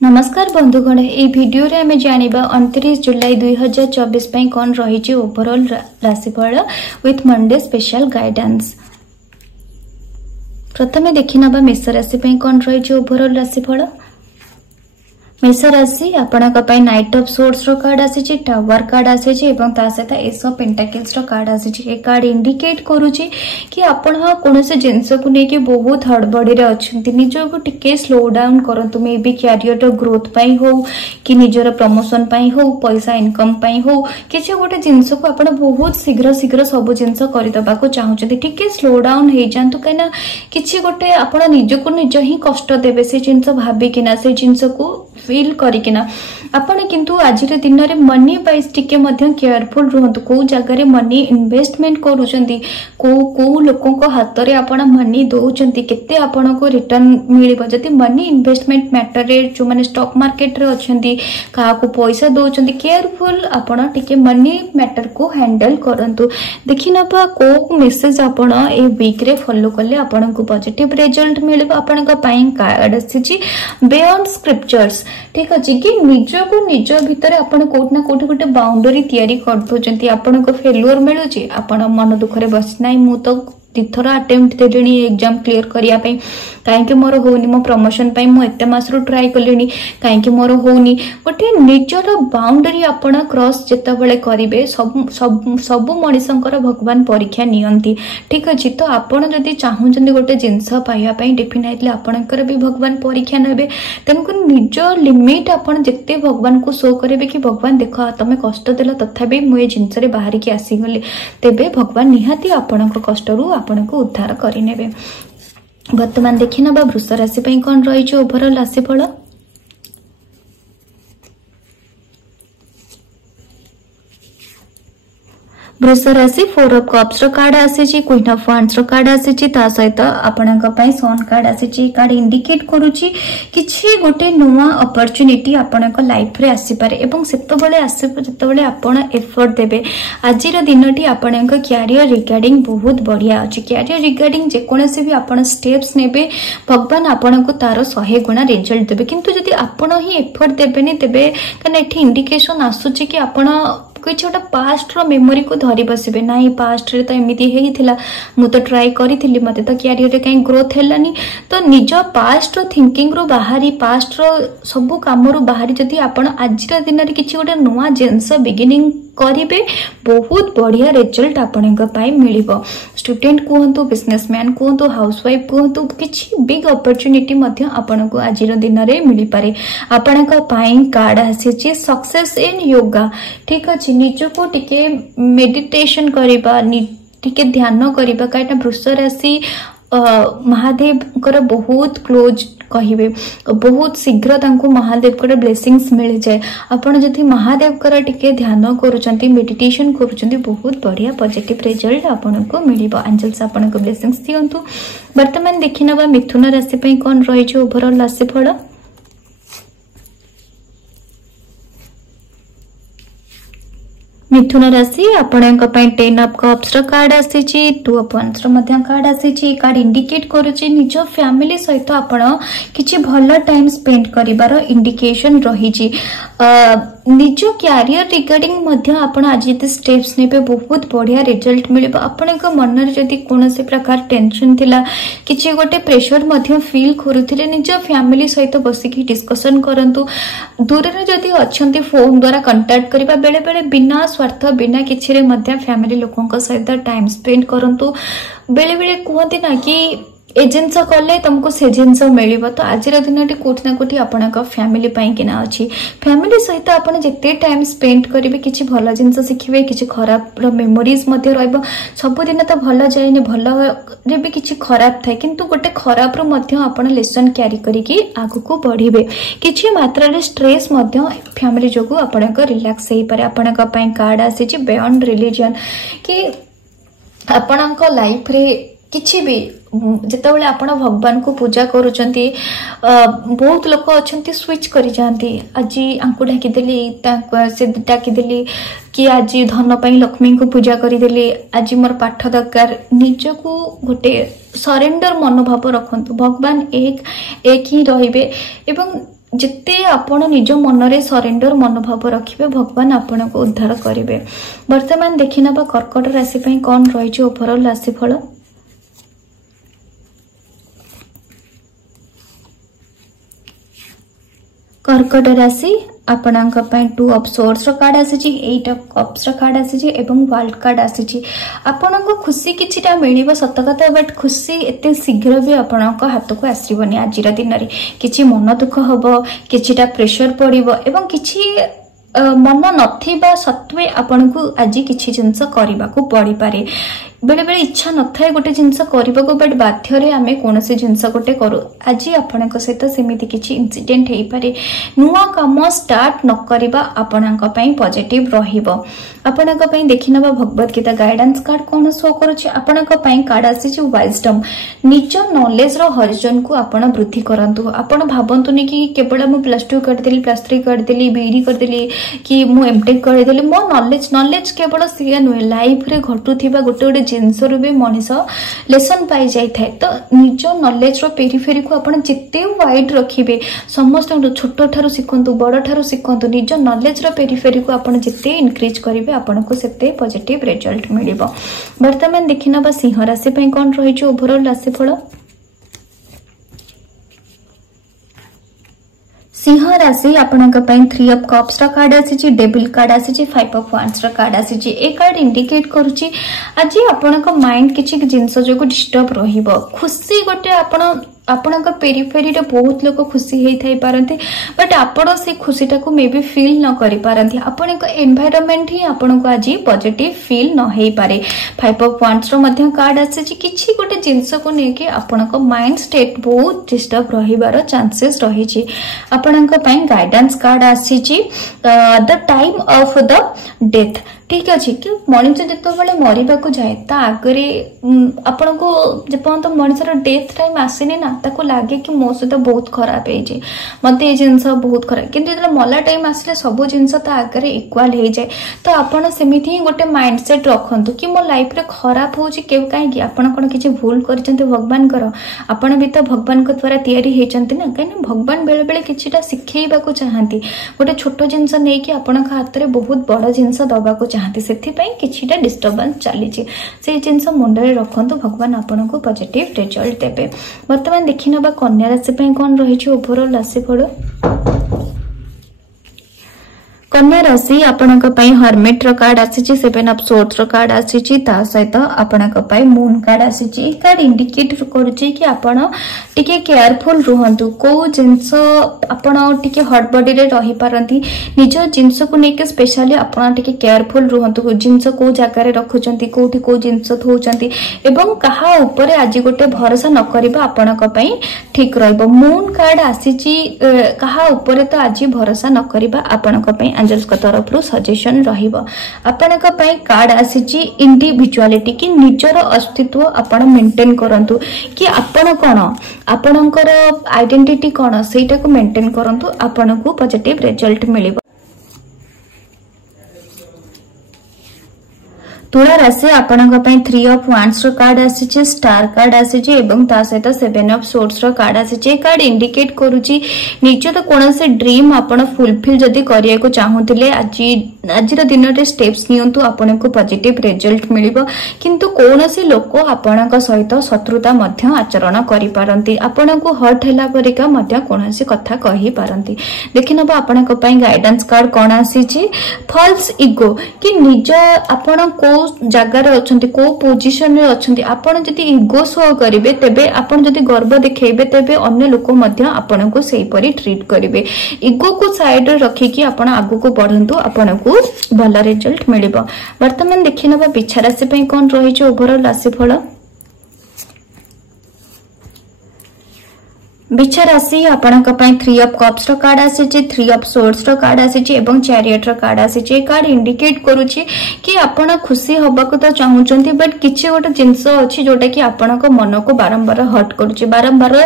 नमस्कार बंधुगण ए वीडियो रे हमें जानिबा 29 जुलाई 2024 पई कोन रही ओवरऑल राशिफल विथ मंडे स्पेशल गाइडेंस। प्रथमे देखिनबा मेष राशि पई कोन रही ओवरऑल राशिफल। मेष राशि आपणक पई नाइट ऑफ सोर्ड्स रो कार्ड आसी, टावर कार्ड आसी एवं ता सहित एस ऑफ पेंटाकल्स रो कार्ड आसी। ए कार्ड इंडिकेट करूची कि आपण कोनसे जिंस को नेकी बहुत हड़बड़ी रे अछंती, निजो को टिके स्लो डाउन करंतु। मे बी कैरियर रो ग्रोथ पई हो कि निजर प्रमोशन पई हो, पैसा इनकम पई हो, किछ गोटे जिंस को आपण बहुत शीघ्र शीघ्र सब जिंस करि दबा को चाहउछथि। टिके स्लो डाउन हे जानतु, कना किछ गोटे आपण निजो को निजो ही कष्ट देबे से जिंस भाबी किना से जिंस को फील करिकिना आपण किंतु आज दिन रे मनी वाइज टिके मध्य केयरफुल रहंतु। को जगह रे मनी इन्वेस्टमेंट करूचंती, को लोकों को हाथ रे आपण मनी दोउचंती, केते आपण को रिटर्न मिलिबो। जति मनी इन्वेस्टमेंट मैटर रे जो माने स्टॉक मार्केट रे अछंती, का को पैसा दोउचंती, केयरफुल आपण टिके मनी मैटर को हैंडल करंतु। देखिनबा को मेसेज आपण ए वीक रे फॉलो करले आपण को पॉजिटिव रिजल्ट मिलिबो। आपण का पाइन कार्ड आसी बियॉन्ड स्क्रिप्चर्स, ठीक अछि कि निजो को निजो भितर आपण कोट ना कोट गोटे बाउंड्री तयारी कर दोचंती। आपण को फेल्युअर मिलुची, आपण मन दुख रे बस नाही मु तो तीथर अटेम्प्ट देलेनी एग्जाम क्लियर करिया पे, काहे मोर होनी मो प्रमोशन पे मु एते मास रो ट्राई करलेनी, काहे मोर होनी। गोटे निजर बाउंड्री आपण क्रॉस जेता बेले करिवे सब सब सब मनिसंकर भगवान परीक्षा नियंती, ठीक अछि। तो आपण जदी चाहुचंदी गोटे जिंस पाइया पे डेफिनेटली आपणकर भी भगवान परीक्षा नेबे। तनको निज लिमिट आपण जेते भगवान को शो करेबे कि भगवान देखो तमे कष्ट देला तथापि मु ए जिंस रे बाहरी के आसी गले, तेबे भगवान निहाती आपणक कष्ट रु आपण को उद्धार करि नेबे। वर्तमान देखिना बा वृष राशि पई कोन रही ओवरऑल राशिफल। वृष राशि 4 ऑफ कप्स रो कार्ड आसी, क्वीन ऑफ वांड्स रो कार्ड आसी, ता सहित आपणक पई सन कार्ड आसी। कार्ड इंडिकेट करूची किछि गोटे नुवा अपॉर्चुनिटी आपणक लाइफ रे आसी पारे एवं सेतो बेले आसीबो जतो बेले आपण एफर्ट देबे। आजिर दिनटी आपणक कैरियर रिगार्डिंग बहुत बढ़िया अछि। कैरियर रिगार्डिंग जे कोनसे भी आपण स्टेप्स नेबे भगवान आपणक तारो 100 गुना रिजल्ट देबे। किंतु जदि आपण ही एफर्ट देबेनी तेबे कने एठी इंडिकेशन आसुची कि आपण किछ गोटे पास्ट रो मेमोरी को धरी बसिबे नाही। पास्ट रे तो एमिति हेइथिला, मु तो ट्राई करिथिली, मते तो कैरियर रे काई ग्रोथ हेलानी। तो निज पास्ट रो थिंकिंग रो बाहरी, पास्ट रो सब काम रो बाहरी जदि आपण आजिर दिन रे किछ गोटे नुवा जिंस बिगिनिंग करिवे, बहुत बढ़िया रिजल्ट आपणक पाई मिलिबो। स्टूडेंट कुहंतु, बिजनेसमैन कुहंतु, हाउसवाइफ कुहंतु, किछि बिग अपॉर्चुनिटी मध्य आपणक आजिर दिन रे मिलि पारे। आपणक पाई कार्ड आसी सक्सेस इन योगा, ठीक अछि। निजो को टिके मेडिटेशन करिबा, टिके ध्यान करिबा, काइटा वृष राशि महादेव कर बहुत क्लोज कहिबे, बहुत शीघ्र तांको महादेव कर ब्लेसिंग्स मिल जाए। आपण जति महादेव कर टिके ध्यान करूचंती, मेडिटेशन करूचंती, बहुत बढ़िया पॉजिटिव रिजल्ट आपण को मिलिबो। एंजल्स आपण को ब्लेसिंग्स दियंतु। वर्तमान देखिनबा मिथुन राशि पई कोन रही ओवरऑल राशिफल। मिथुन राशि आपणक पई 10 ऑफ कप्स रो कार्ड आसी, 2 ऑफ वांड्स रो मध्य कार्ड आसी। कार्ड इंडिकेट करूची निज फैमिली सहित आपण किछि भलो टाइम स्पेंड करिवार इंडिकेशन रहिची। निज कैरियर रिगार्डिंग मध्य आपण आज जति स्टेप्स नेबे बहुत बढ़िया रिजल्ट मिलिबो। आपणक मन रे जति कोनोसी प्रकार टेंशन थिला, किछि गोटे प्रेशर मध्य फील करूथिले, निज फैमिली सहित बसिकी डिस्कशन करंतु। दूर रे जति अछंती फोन द्वारा कांटेक्ट करिबा, बेले बेले बिना स्वार्थ बिना किछि रे मध्य फैमिली लोकन सहित टाइम स्पेंड करंतु। बेले बेले कहते ना कि ए जिनस कले तुमको से जिनस मिलिबो। तो आज दिन कोठी ना कोठी आपणक फैमिली पई किना अछि। फैमिली सहित आपण जते टाइम स्पेंड करिवे किछि भलो जिनस सिखिवे, किछि खराब रो मेमोरीज मध्ये रहइबो। सब दिन तो भलो जायनी, भलो रे भी किछि खराब थाए, किंतु गोटे खराब रो मध्ये आपण लेसन क्यारी करिकि आगु को बढ़िबे। किछि मात्रा रे स्ट्रेस मध्ये फैमिली जोगु आपणक रिलैक्स हेइ पारे। आपणक पई कार्ड आसी बियॉन्ड रिलीजन, कि आपणक लाइफ रे किछि भी जेतेबेले आपण भगवान को पूजा करूचंती, बहुत लोक अछंती स्विच करि जानती। आज आंकु ढाकी देली, से डाकी देली कि आज धन पई लक्ष्मी को पूजा करि देली, आज मोर पाठ दरकार। निजको गोटे सरेंडर मनोभाव रखंतु। भगवान एक ही रहिबे एवं जिते आपण निज मन रे सरेंडर मनोभाव रखिबे भगवान आपण को उद्धार करिवे। वर्तमान देखिना बा कर्कट राशि पई कोन रहिछि ओवरऑल राशिफल। कर्कट राशि आपणांक पई 2 ऑफ सोर्ड्स रो कार्ड आसी 8 ऑफ कप्स रो कार्ड आसी एवं वर्ल्ड कार्ड आसी। आपणको खुशी किछिटा मिलिबो सत कथा बट खुशी एते शीघ्र भी आपणको हाथ को आसीबनी। आज दिन रे किछि मन दुख हबो किछिटा प्रेशर पड़िबो एवं किछि मन नथिबा सत्वे आपणको आज किछि जिंस करबा को पड़ी पारे। बेले बेले इच्छा न थाए गोटे जिनस करबा को बट बाध्य रे आमे कोनोसी जिनस गोटे करू। आज आपनक सहित सेमिति किछि इंसिडेंट हेई पारे। नुवा काम स्टार्ट न करबा आपनक पई पॉजिटिव रहिबो। आपनक पई देखिनबा भगवत गीता गाइडेंस कार्ड कोन शो करूछि। आपनक पई कार्ड आसी छि वाइजडम। निज नॉलेज रो हरिजन को आपण वृद्धि करंतु। आपण भाबंतुनी कि केवल मु +2 कर देली +3 कर देली बीडी कर देली कि मु एमटेक कर देली मो नॉलेज केवल सिया नुहे लाइफ रे घटुथिबा गोटे जिनस भी मनीष लेसन पाई जाए। तो निज नॉलेज रो पेरिफेरी को आपण जिते वाइड रखिबे समस्त छोट ठारू शिखंतु बड़ ठारू शिखंतु निज नॉलेज रो पेरिफेरी को आपण जिते इनक्रीज करिवे आपण को सेते पॉजिटिव रिजल्ट मिलिबो। वर्तमान देखिना बा सिंह राशि पई कोन रहिछि ओवरऑल राशिफल। सिंह राशि आपनक पई 3 ऑफ कप्स रा कार्ड आसी डेविल कार्ड आसी 5 ऑफ वांड्स रा कार्ड आसी। ए कार्ड इंडिकेट करूची आज आपनक माइंड किछि जिंस जो डिस्टर्ब रहिबो। खुशी गोटे आपनक पेरिफेरी रे बहुत लोग खुशी हेई थाई पारंती बट आपण से खुशीटा को मे बी फील न करि पारंती। आपनक एनवायरनमेंट ही आपनको आज पॉजिटिव फील न हेई पारे। 5 ऑफ वांड्स रो मध्य कार्ड आसी किछि गोटे जिंस को नेके आपनक माइंड स्टेट बहुत डिस्टर्ब रहिबार चांसेस रही छी। आपनक पई गाइडेंस कार्ड आसी the time of the death. ठीक अच्छे कि मनीष जो मरवा को जाए आगे आपण को जपर्यंत मनीषर डेथ टाइम आसेनी ना ताको लगे कि मो सहित बहुत खराब है मत ये जिनस बहुत खराब कि जो मला टाइम आसे सब जिनस आगे इक्वाल हो जाए। तो आपड़ सेमती ही गोटे माइंड सेट रखु कि मो लाइफ रे खराब हो कहीं आपड़ कौन किसी भूल कर भगवान आपण भी तो भगवान द्वारा तैयारी होती ना कहीं भगवान बेले बेले किछिटा शिखेबा को चाहती गोटे छोट जिनस नहीं कि आपण हाथ में बहुत बड़ जिनस दबा को चाहती से डिस्टर्बेंस चली से जिनस मुंडे रखु भगवान आपन को पॉजिटिव रिजल्ट देबे। वर्तमान देखिना बा कन्या राशि पे कौन रही ओवरऑल राशिफल। कन्या राशि आपनक पई हर्मिट रो कार्ड आसी 7 ऑफ सोर्ड्स रो कार्ड आसी ता सहित आपनक पई मून कार्ड आसी। कार्ड इंडिकेट करूची कि आपण टिके केयरफुल रहंतु को जिंस आपण टिके हॉट बॉडी रे रही पारंती निज जिंस को नेके स्पेशली आपण टिके केयरफुल रहंतु जिंस को जागा रे रखुचंती कोठी को जिंस थौचंती एवं कहा ऊपर आज गोटे भरोसा न करबा आपनक पई ठीक रहबो। मून कार्ड आसी कहा ऊपर तो आज भरोसा न करबा आपनक पई एंजल्स का तरफ रु सजेशन रहिबो। आपनक पई कार्ड आसी इंडिविजुअलिटी कि निजर अस्तित्व आपण मेंटेन करंतु कि आपण कोन आपणकर आइडेंटिटी कोन सेटा को मेंटेन करंतु आपण को पॉजिटिव रिजल्ट मिलिबो। तुला राशि आपनक पई 3 ऑफ वांड्स रो कार्ड आसी स्टार कार्ड आसी एवं ता सहित 7 ऑफ सोर्ड्स रो कार्ड आसी। कार्ड इंडिकेट करूची निज तो कोन से ड्रीम आपण फुलफिल जदी करिया को चाहुतिले आज दिन रे स्टेप्स नियंतु आपण को पॉजिटिव रिजल्ट मिलिबो। किंतु कोनोसी लोक आपणक सहित शत्रुता मध्य आचरण करि पारंती आपण को हर्ट हैला परिका मध्य कोनोसी कथा कहि पारंती। देखिनबा आपणक पई गाइडेंस कार्ड कोन आसी फॉल्स ईगो कि निज आपण को जगार अच्छा को पोजिशन रे अच्छा आपन जदि इगो शो करेंगे तेबे आपन जदि गर्व देखेबे तेबे अन्य लोक मध्य आपन को सही परी ट्रीट करेंगे। इगो को साइड रे रखिकी आपन आगु को बढ़ंतु आपन को भल रिजल्ट मिलिबो। वर्तमान देखिनबा बिछा राशि पई कोन रही छै ओवरऑल राशिफल। बिछा राशि आपनक पई 3 ऑफ कप्स रो कार्ड आसी 3 ऑफ सोर्ड्स रो कार्ड आसी एवं चैरियट रो कार्ड आसी। कार्ड इंडिकेट करूची कि आपण खुशी होबा को तो चाहुचंती बट किछि गोटे जिंस अछि जोटा कि आपणक मन को बारंबार हर्ट करूची बारंबार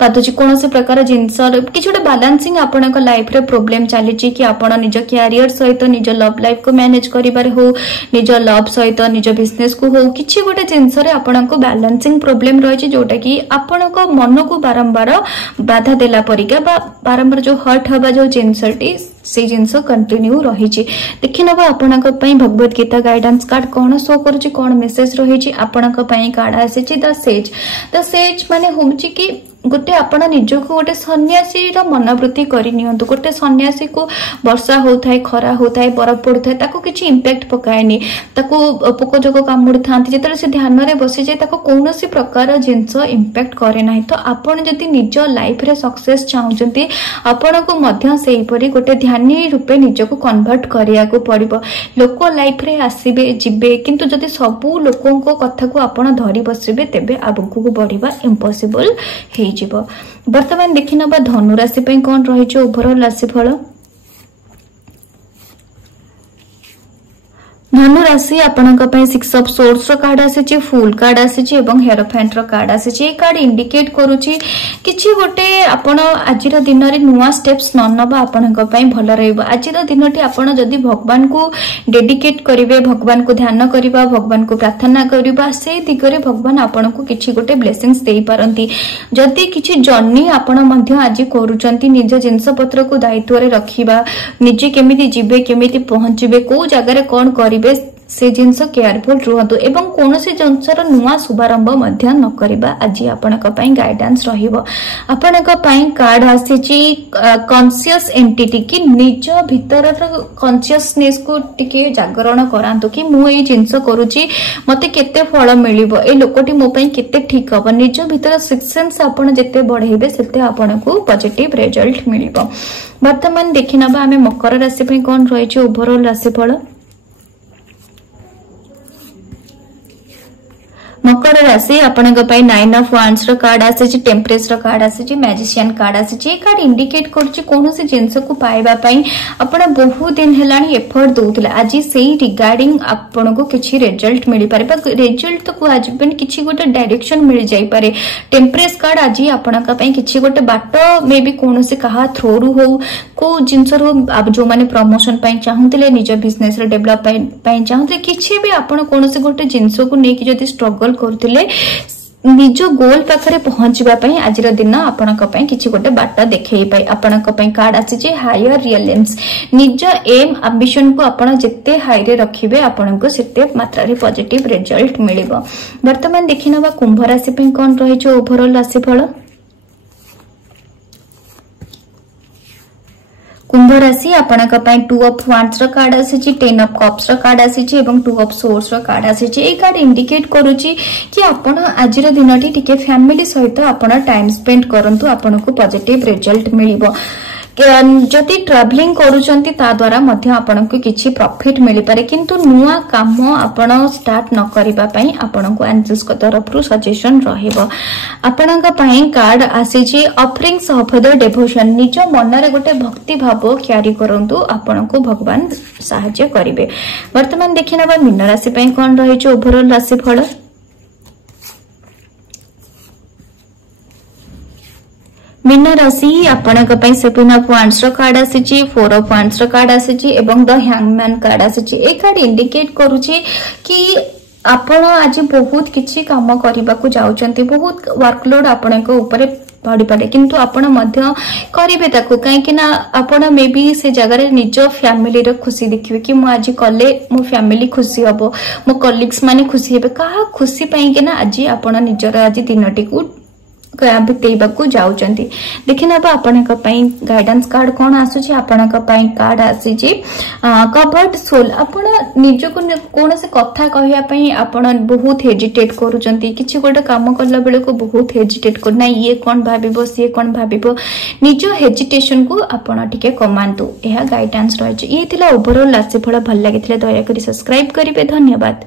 बाधुची कोनोसी प्रकार जिंस किछि गोटे बैलेंसिंग आपणक लाइफ रे प्रॉब्लम चली कि आपण निज कैरियर सहित निज लव लाइफ को मैनेज करिबार हो निज लव सहित निज बिजनेस को हो किछि गोटे जिंस रे आपणक बैलेंसिंग प्रॉब्लम रही जोटा कि आपणक मन को बारंबार बाधा देला परिका बारंबार जो हर्ट हवा जो जिनसटी से जिनस कंटिन्यू रही देखि नबा आपनक पई भगवत गीता गाइडेंस कार्ड कोन शो करूची कोन मेसेज रही आपनक पई कार्ड आसी द सेज माने होमची कि गोटे आपण निजक गोटे सन्यासी मनोवृत्ति करनियंतु गोटे सन्यासी को वर्षा होता है खरा होता है बरफ पड़ता है ताको किछि इंपैक्ट पकाएनी ताको पोक जोक कामुड़ी थांती जेतले से ध्यान रे बसी जाय ताको कोनोसी प्रकार जिंस इंपैक्ट करे नाही तो आपण जदि निज लाइफ रे सक्सेस चाहउचंती आपण को मध्य सेही परी गोटे ध्यानी रूपे निजको कन्वर्ट करिया को पड़िबो लोक लाइफ रे आसीबे जिबे किंतु जदि सबु लोकों को कथा को आपण धरी बसिबे तेबे आगु को बढ़िबा इम्पॉसिबल हे वर्तमान देखि नबा धनु राशि पे कोन रही ओवरऑल राशिफल धनु राशि आपनक पय 6 ऑफ सोर्स रो कार्ड आसी फुल कार्ड आसी एवं हेरोफेंट रो कार्ड आसी ए कार्ड इंडिकेट करूची किछि गोटे आपण आजिर दिन रे नुवा स्टेप्स न नबा आपनक पय भलो रहइबो आजिर दिनटी आपण जदी भगवान को डेडिकेट करिवे भगवान को ध्यान करिबा भगवान को प्रार्थना करिबा से दिगरे भगवान आपण को किछि गोटे ब्लेसिंग्स देई पारंती जदी किछि जर्नी आपण मध्य आज करूचंती निज जिंस पत्र को दायित्व रे रखिबा निजे केमिति जिबे केमिति पहुंचबे को जगह रे कोन करिबे से जिनस केयरफुल रुहतु एवं कोनोसी जिनसर नुआ शुभारंभ मध्य न करिबा आज आपनक पई गाइडेंस रहिबो आपनक पई कार्ड आसीची कॉन्शियस एंटिटी की निज भीतर कॉन्शियसनेस को टिके जागरण करांतु कि मु ए जिनस करूची मते केते फल मिलिबो ए लोकटी मो पई केते ठीक हबो निज भीतर सिक्स सेंस आपण जेते बढ़ेबे सेते आपनकु पॉजिटिव रिजल्ट मिलिबो वर्तमान देखिनबा हमें मकर राशि पई कोन रहिछि ओवरऑल राशिफल मकर राशि आपनक पई 9 ऑफ वांड्स रो कार्ड आसी टेम्परेस रो कार्ड आसी मैजिशियन कार्ड आसी कार्ड इंडिकेट करछि कोनोसी जिंस को पाइबा पई आपण बहुत दिन हेलानी एफर्ट दोउतला आज सेही रिगार्डिंग आपण को किछि रिजल्ट मिलि पारे रिजल्ट तो आज बन किछि गोटे डायरेक्शन मिल जाई पारे टेम्परेस कार्ड आज आपनक पई किछि गोटे बाट मे बी कोनोसी कहा थ्रोरु हो को जिंस रो अब जो माने प्रमोशन पई चाहुतले निज बिजनेस रे डेवलप पई चाहुतले किछि भी आपण कोनोसी गोटे जिंस को नेकी जदी स्ट्रगल करथिले निज गोल पाखरे पहुंचबा पई आजिर दिन आपनक पई किछि गोटे बाट देखै पई आपनक पई कार्ड आसी जे हायर रियलेंस निज एम एम्बिशन को आपण जत्ते हाई रे रखिबे आपनको सेते मात्रा रे पॉजिटिव रिजल्ट मिलिबो वर्तमान देखिनबा कुंभ राशि पई कोन रहि छ ओवरऑल राशिफल कुंभ राशि आपनक पई 2 ऑफ वांड्स रो कार्ड आसी 10 ऑफ कप्स रो कार्ड आसी एवं 2 ऑफ सोर्स रो कार्ड आसी ए कार्ड इंडिकेट करूची कि आपण आजिर दिनटी टिके फैमिली सहित आपण टाइम स्पेंड करंतु आपनको पॉजिटिव रिजल्ट मिलिबो जदि ट्रैवलिंग करूचंती ता द्वारा मध्य आपनको किछि प्रॉफिट मिलि पारे किंतु नुआ काम आपण स्टार्ट न करिबा पई आपनको एंजल्स को तरफ रु सजेशन रहइबो आपनक पई कार्ड आसी जे ऑफरिंग्स ऑफ द डिवोशन निज मन रे गोटे भक्ति भाव क्यारी करंतु आपनको भगवान सहायता करिवे वर्तमान देखिनबा मीन राशि पई कोन रहि छ ओवरऑल राशि फल मीन राशि आपनक पई 7 ऑफ वांड्स रो कार्ड आसी 4 ऑफ वांड्स रो कार्ड आसी एवं द हैंगमैन कार्ड आसी ए कार्ड इंडिकेट करूची कि आपण आज बहुत किछि काम करबा को जाउचंती बहुत वर्कलोड आपनक ऊपर पड़ी पड़े किंतु आपण मध्य करिवे ताको काहे कि ना आपण मे बी से जगह रे निज फैमिली रे खुशी देखिवे कि मु आज कले मो फैमिली खुशी हबो मो कलीग्स माने खुशी हेबे का खुशी पई कि ना आज आपण निजर आज दिनटी को बितेबाकू जाउचंती देखिनबा आपनक पई गाइडेंस कार्ड कोन आसुची आपनक पई कार्ड आसीची कवर्ड सोल आपण निजको कोनसे कथा कहिया पई आपण बहुत हेजिटेट करूचंती किछि गोटे काम करला बेले को बहुत हेजिटेट करना ये कोन भाबिबो से कोन भाबिबो निज हेजिटेशन को आपण टिके कमांतु एहा गाइडेंस रहछि ई थिला ओवरऑल राशिफल भल लागिथिले दया करी सब्सक्राइब करिवे धन्यवाद।